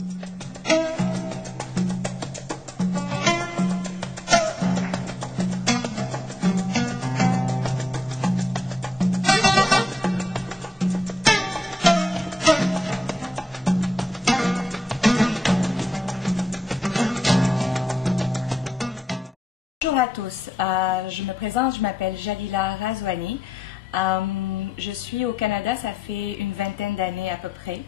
Bonjour à tous, je me présente, je m'appelle Jalila Razouani. Je suis au Canada, ça fait une vingtaine d'années à peu près.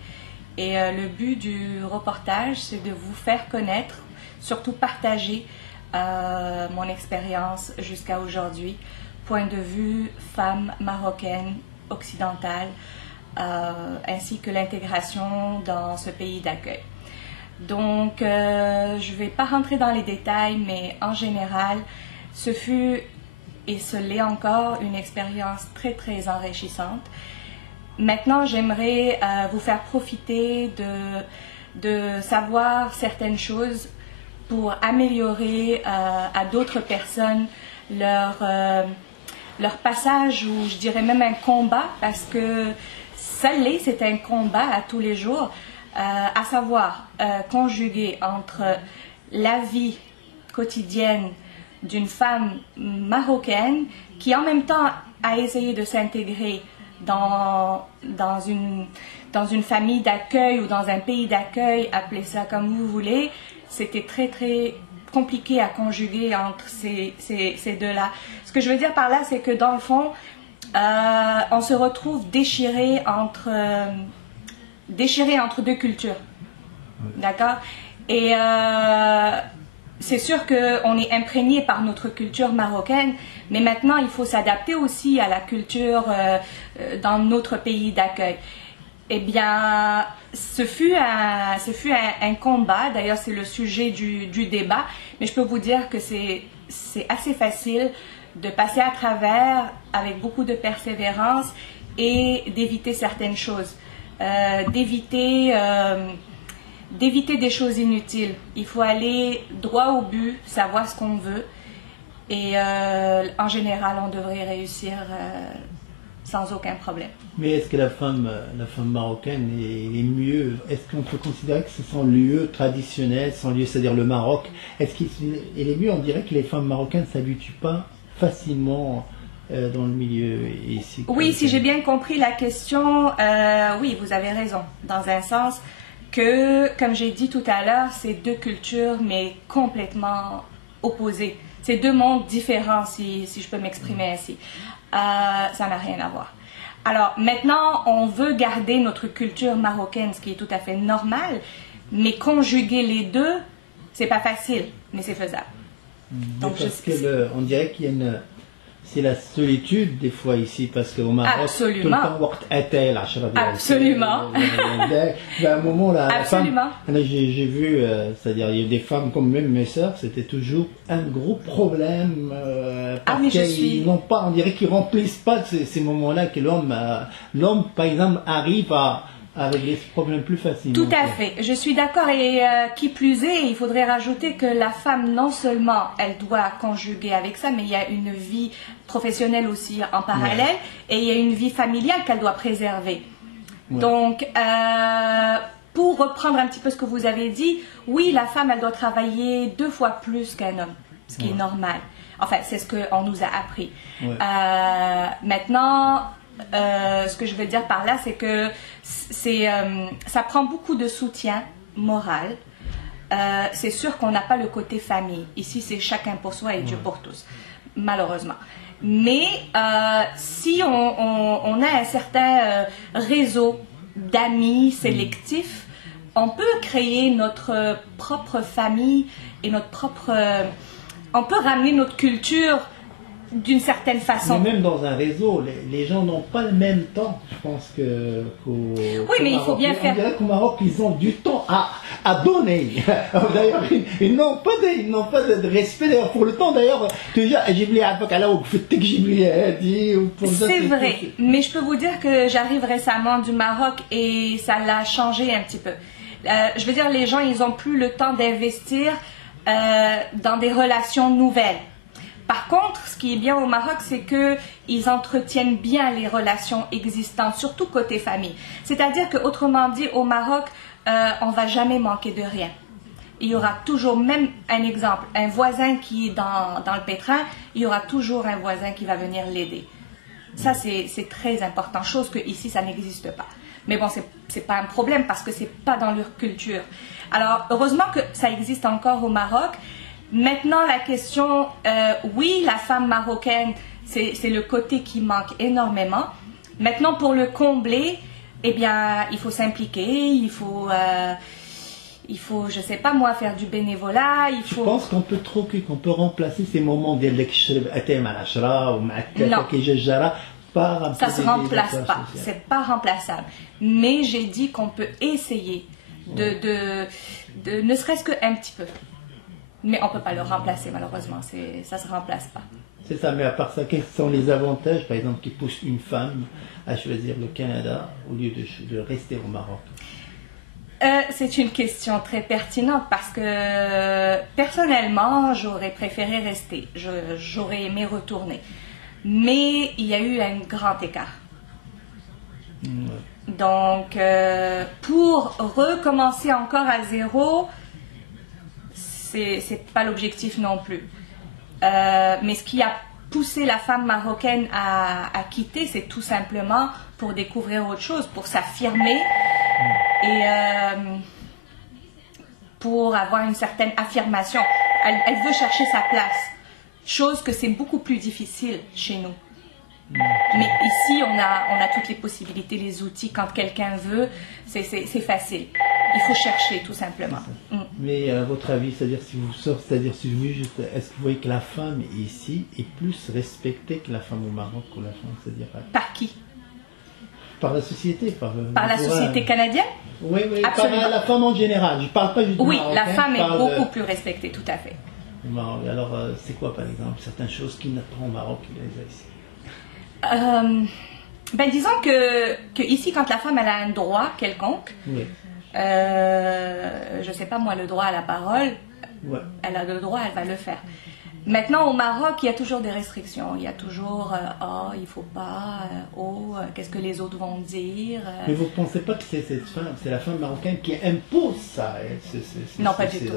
Et le but du reportage, c'est de vous faire connaître, surtout partager mon expérience jusqu'à aujourd'hui, point de vue femme marocaine, occidentale, ainsi que l'intégration dans ce pays d'accueil. Donc, je ne vais pas rentrer dans les détails, mais en général, ce fut et ce l'est encore une expérience très, très enrichissante. Maintenant, j'aimerais vous faire profiter de savoir certaines choses pour améliorer à d'autres personnes leur passage, ou je dirais même un combat, parce que ça l'est, c'est un combat à tous les jours. À savoir conjuguer entre la vie quotidienne d'une femme marocaine qui en même temps a essayé de s'intégrer dans une famille d'accueil ou dans un pays d'accueil, appelez ça comme vous voulez. C'était très très compliqué à conjuguer entre ces deux-là. Ce que je veux dire par là, c'est que dans le fond, on se retrouve déchiré entre deux cultures, d'accord? Et c'est sûr qu'on est imprégné par notre culture marocaine, mais maintenant il faut s'adapter aussi à la culture dans notre pays d'accueil. Eh bien, ce fut un combat, d'ailleurs c'est le sujet du débat, mais je peux vous dire que c'est assez facile de passer à travers avec beaucoup de persévérance et d'éviter certaines choses. D'éviter des choses inutiles. Il faut aller droit au but, savoir ce qu'on veut, et en général on devrait réussir sans aucun problème. Mais est-ce que la femme marocaine est mieux? Est-ce qu'on peut considérer que ce sont lieux traditionnels, son lieu, c'est-à-dire le Maroc? Est-ce qu'il est mieux? On dirait que les femmes marocaines ne s'habituent pas facilement dans le milieu ici. Oui, si j'ai bien compris la question, oui, vous avez raison, dans un sens que, comme j'ai dit tout à l'heure, c'est deux cultures, mais complètement opposées. C'est deux mondes différents, si je peux m'exprimer ainsi. Ça n'a rien à voir. Alors, maintenant, on veut garder notre culture marocaine, ce qui est tout à fait normal, mais conjuguer les deux, c'est pas facile, mais c'est faisable. Donc, on dirait qu'il y a c'est la solitude des fois ici, parce qu'au Maroc, absolument. Tout le temps, absolument. À un moment, là, absolument. J'ai vu, c'est-à-dire, il y a des femmes comme même mes sœurs, c'était toujours un gros problème, parce qu'ils n'ont pas, on dirait qu'ils remplissent pas ces moments-là, que l'homme, par exemple, arrive à régler ce problème plus facilement. Tout à fait, je suis d'accord, et qui plus est, il faudrait rajouter que la femme, non seulement elle doit conjuguer avec ça, mais il y a une vie professionnelle aussi en parallèle, et il y a une vie familiale qu'elle doit préserver. Donc, pour reprendre un petit peu ce que vous avez dit, oui, la femme, elle doit travailler 2 fois plus qu'un homme, ce qui est normal. Enfin, c'est ce qu'on nous a appris. Maintenant, ce que je veux dire par là, c'est que ça prend beaucoup de soutien moral. C'est sûr qu'on n'a pas le côté famille. Ici, c'est chacun pour soi et Dieu pour tous, malheureusement. Mais si on a un certain réseau d'amis sélectifs, on peut créer notre propre famille et on peut ramener notre culture d'une certaine façon. Mais même dans un réseau, les gens n'ont pas le même temps, je pense, oui, mais il faut bien faire. On dirait qu'au Maroc, ils ont du temps à donner. D'ailleurs, ils n'ont pas de respect d'ailleurs pour le temps. D'ailleurs, c'est vrai, mais je peux vous dire que j'arrive récemment du Maroc et ça l'a changé un petit peu. Je veux dire, les gens, ils n'ont plus le temps d'investir dans des relations nouvelles. Par contre, ce qui est bien au Maroc, c'est qu'ils entretiennent bien les relations existantes, surtout côté famille. C'est-à-dire que, autrement dit, au Maroc, on va jamais manquer de rien. Il y aura toujours, même un exemple, un voisin qui est dans le pétrin, il y aura toujours un voisin qui va venir l'aider. Ça, c'est très important, chose que ici ça n'existe pas. Mais bon, c'est pas un problème parce que c'est pas dans leur culture. Alors, heureusement que ça existe encore au Maroc. Maintenant, la question, oui, la femme marocaine, c'est le côté qui manque énormément. Maintenant, pour le combler, eh bien, il faut s'impliquer, il faut, je sais pas moi, faire du bénévolat. Je pense qu'on peut remplacer ces moments de par ça se remplace pas, c'est pas remplaçable. Mais j'ai dit qu'on peut essayer de ne serait-ce qu'un petit peu. Mais on peut pas le remplacer malheureusement, ça se remplace pas. C'est ça, mais à part ça, quels sont les avantages, par exemple, qui poussent une femme à choisir le Canada au lieu de rester au Maroc? C'est une question très pertinente parce que personnellement, j'aurais préféré rester. J'aurais aimé retourner. Mais il y a eu un grand écart. Donc, pour recommencer encore à zéro, c'est pas l'objectif non plus. Mais ce qui a poussé la femme marocaine à quitter, c'est tout simplement pour découvrir autre chose, pour s'affirmer et pour avoir une certaine affirmation. Elle veut chercher sa place, chose que c'est beaucoup plus difficile chez nous. Mais ici, on a toutes les possibilités, les outils. Quand quelqu'un veut, c'est facile. Il faut chercher, tout simplement. Mais à votre avis, c'est-à-dire si vous est-ce que vous voyez que la femme ici est plus respectée que la femme au Maroc ou la femme, c'est-à-dire par qui? Par la société, par la société canadienne? Oui, par la femme en général. Je parle pas juste du Marocain. Oui, la femme est beaucoup plus respectée, tout à fait. Alors, c'est quoi, par exemple, certaines choses qu'il n'a pas au Maroc qu'il a ici? Disons que ici, quand la femme elle a un droit quelconque, oui. Je sais pas moi, le droit à la parole, elle a le droit, elle va le faire. Maintenant, au Maroc, il y a toujours des restrictions. Il y a toujours il faut pas, qu'est-ce que les autres vont dire. Mais vous ne pensez pas que c'est la femme marocaine qui impose ça? Non, pas du tout.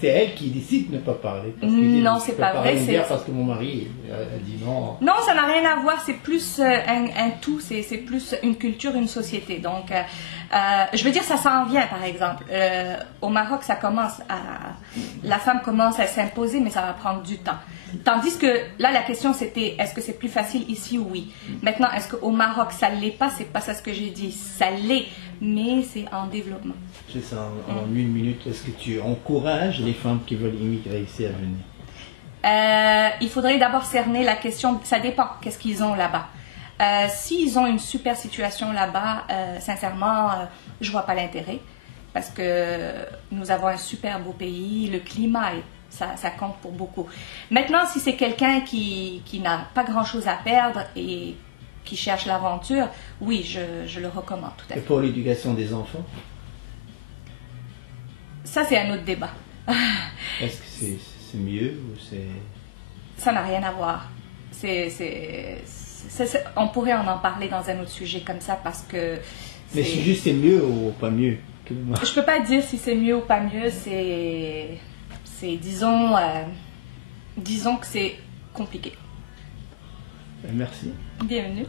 C'est elle qui décide de ne pas parler. Non, c'est pas vrai. C'est parce que mon mari a dit non. Non, ça n'a rien à voir. C'est plus un tout. C'est plus une culture, une société. Donc, je veux dire, ça s'en vient, par exemple. Au Maroc, la femme commence à s'imposer, mais ça va prendre du temps. Tandis que là, la question c'était, est-ce que c'est plus facile ici? Oui. Maintenant, est-ce qu'au Maroc, ça ne l'est pas? C'est pas ça ce que j'ai dit. Ça l'est, mais c'est en développement. C'est ça, en une minute, est-ce que tu encourages les femmes qui veulent immigrer ici à venir? Il faudrait d'abord cerner la question, ça dépend, qu'est-ce qu'ils ont là-bas. S'ils ont une super situation là-bas, sincèrement, je vois pas l'intérêt. Parce que nous avons un super beau pays, le climat, ça compte pour beaucoup. Maintenant, si c'est quelqu'un qui n'a pas grand-chose à perdre et qui cherche l'aventure, oui, je le recommande tout à fait. Et pour l'éducation des enfants? Ça, c'est un autre débat. Est-ce que c'est mieux ou c'est... Ça n'a rien à voir. On pourrait en parler dans un autre sujet comme ça parce que... Mais c'est juste c'est mieux ou pas mieux? Je peux pas dire si c'est mieux ou pas mieux, disons que c'est compliqué. Merci. Bienvenue.